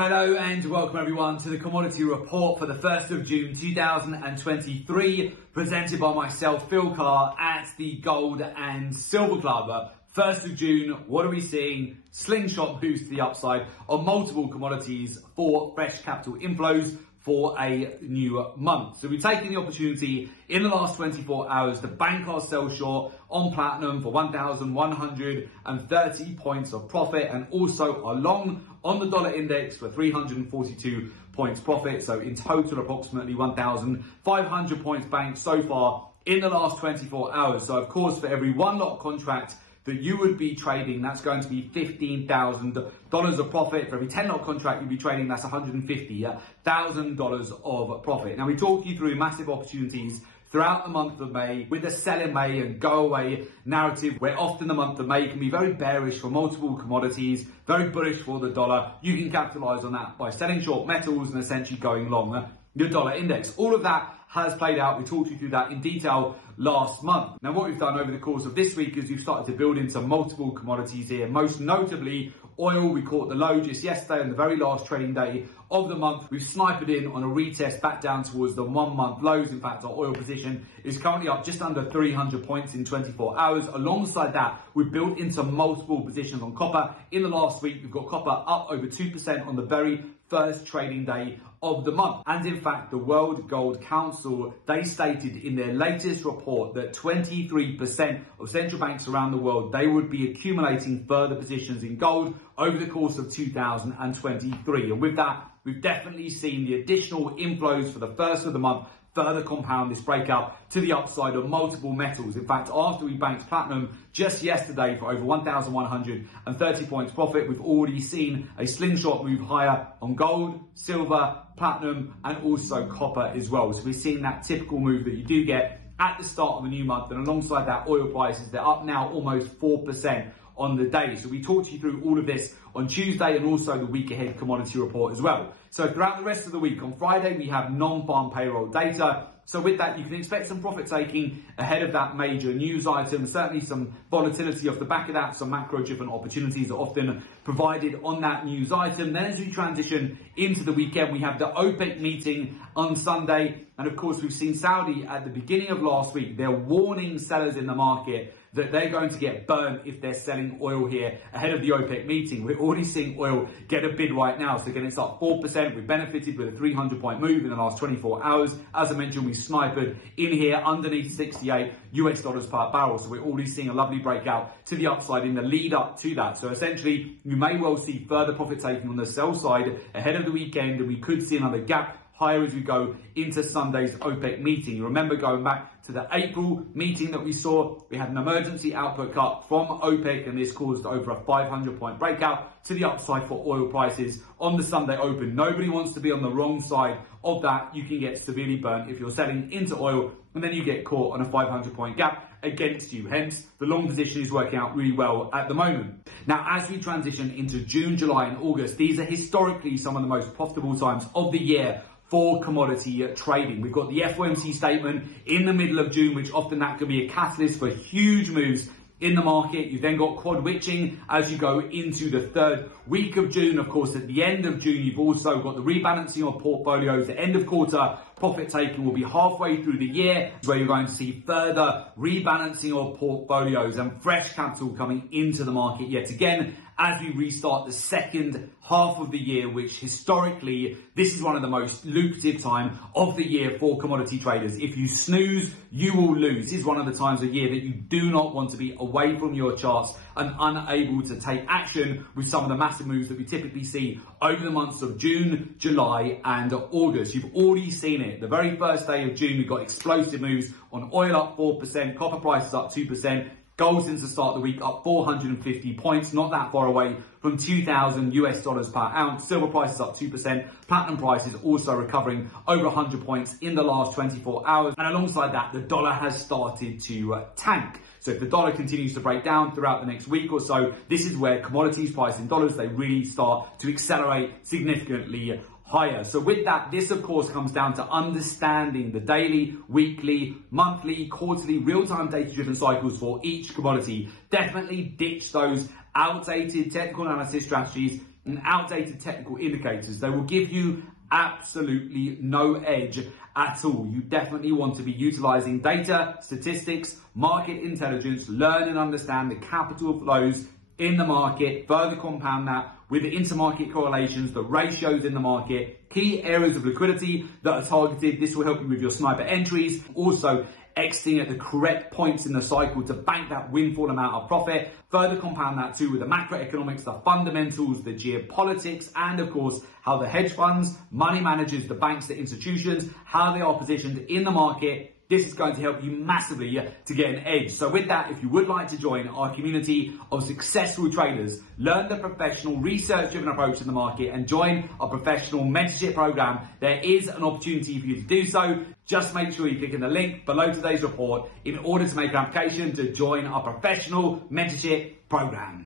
Hello and welcome everyone to the Commodity Report for the 1st of June 2023, presented by myself, Phil Carr, at the Gold and Silver Club. 1st of June, what are we seeing? Slingshot boost to the upside on multiple commodities for fresh capital inflows for a new month. So we've taken the opportunity in the last 24 hours to bank ourselves short on platinum for 1,130 points of profit, and also are long on the dollar index for 342 points profit. So in total, approximately 1,500 points banked so far in the last 24 hours. So of course, for every one lot contract that you would be trading, that's going to be $15,000 of profit. For every 10 lot contract you'd be trading, that's $150,000 of profit. Now we talk you through massive opportunities throughout the month of May with the sell in May and go away narrative, where often the month of May can be very bearish for multiple commodities, very bullish for the dollar. You can capitalize on that by selling short metals and essentially going long your dollar index. All of that has played out. We talked you through that in detail last month. Now, what we've done over the course of this week is we've started to build into multiple commodities here, most notably oil. We caught the low just yesterday on the very last trading day of the month. We've sniped in on a retest back down towards the 1 month lows. In fact, our oil position is currently up just under 300 points in 24 hours. Alongside that, we've built into multiple positions on copper. In the last week, we've got copper up over 2% on the very first trading day of the month. And in fact, the World Gold Council, they stated in their latest report that 23% of central banks around the world, they would be accumulating further positions in gold over the course of 2023. And with that, we've definitely seen the additional inflows for the first of the month further compound this breakout to the upside of multiple metals. In fact, after we banked platinum just yesterday for over 1,130 points profit, we've already seen a slingshot move higher on gold, silver, platinum, and also copper as well. So we're seeing that typical move that you do get at the start of a new month. And alongside that, oil prices, they're up now almost 4% on the day. So we talked you through all of this on Tuesday, and also the week ahead commodity report as well. So throughout the rest of the week, on Friday, we have non-farm payroll data. So with that, you can expect some profit taking ahead of that major news item, certainly some volatility off the back of that, some macro-driven opportunities are often provided on that news item. Then as we transition into the weekend, we have the OPEC meeting on Sunday. And of course, we've seen Saudi at the beginning of last week, they're warning sellers in the market that they're going to get burned if they're selling oil here ahead of the OPEC meeting. We're already seeing oil get a bid right now. So again, it's up 4%. We've benefited with a 300-point move in the last 24 hours. As I mentioned, we sniped in here underneath $68 per barrel. So we're already seeing a lovely breakout to the upside in the lead up to that. So essentially, you may well see further profit taking on the sell side ahead of the weekend, and we could see another gap higher as we go into Sunday's OPEC meeting. You remember going back to the April meeting that we saw, we had an emergency output cut from OPEC, and this caused over a 500-point breakout to the upside for oil prices on the Sunday open. Nobody wants to be on the wrong side of that. You can get severely burnt if you're selling into oil, and then you get caught on a 500-point gap against you. Hence, the long position is working out really well at the moment. Now, as we transition into June, July, and August, these are historically some of the most profitable times of the year for commodity trading. We've got the FOMC statement in the middle of June, which often that could be a catalyst for huge moves in the market. You've then got quad witching as you go into the third week of June. Of course, at the end of June, you've also got the rebalancing of portfolios. The end of quarter profit taking will be halfway through the year, where you're going to see further rebalancing of portfolios and fresh capital coming into the market yet again as we restart the second half of the year, which historically, this is one of the most lucrative time of the year for commodity traders. If you snooze, you will lose. This is one of the times of year that you do not want to be away from your charts and unable to take action with some of the massive moves that we typically see over the months of June, July, and August. You've already seen it. The very first day of June, we've got explosive moves on oil up 4%, copper prices up 2%, gold since the start of the week up 450 points, not that far away from $2,000 per ounce. Silver prices up 2%. Platinum prices also recovering over 100 points in the last 24 hours. And alongside that, the dollar has started to tank. So if the dollar continues to break down throughout the next week or so, this is where commodities priced in dollars, they really start to accelerate significantly higher. So with that, this of course comes down to understanding the daily, weekly, monthly, quarterly, real-time data-driven cycles for each commodity. Definitely ditch those outdated technical analysis strategies and outdated technical indicators. They will give you absolutely no edge at all. You definitely want to be utilizing data, statistics, market intelligence, learn and understand the capital flows in the market, further compound that with the intermarket correlations, the ratios in the market, key areas of liquidity that are targeted. This will help you with your sniper entries. Also, exiting at the correct points in the cycle to bank that windfall amount of profit. Further compound that too with the macroeconomics, the fundamentals, the geopolitics, and of course, how the hedge funds, money managers, the banks, the institutions, how they are positioned in the market. This is going to help you massively to get an edge. So with that, if you would like to join our community of successful traders, learn the professional research-driven approach in the market and join our professional mentorship program, there is an opportunity for you to do so. Just make sure you click in the link below today's report in order to make an application to join our professional mentorship program.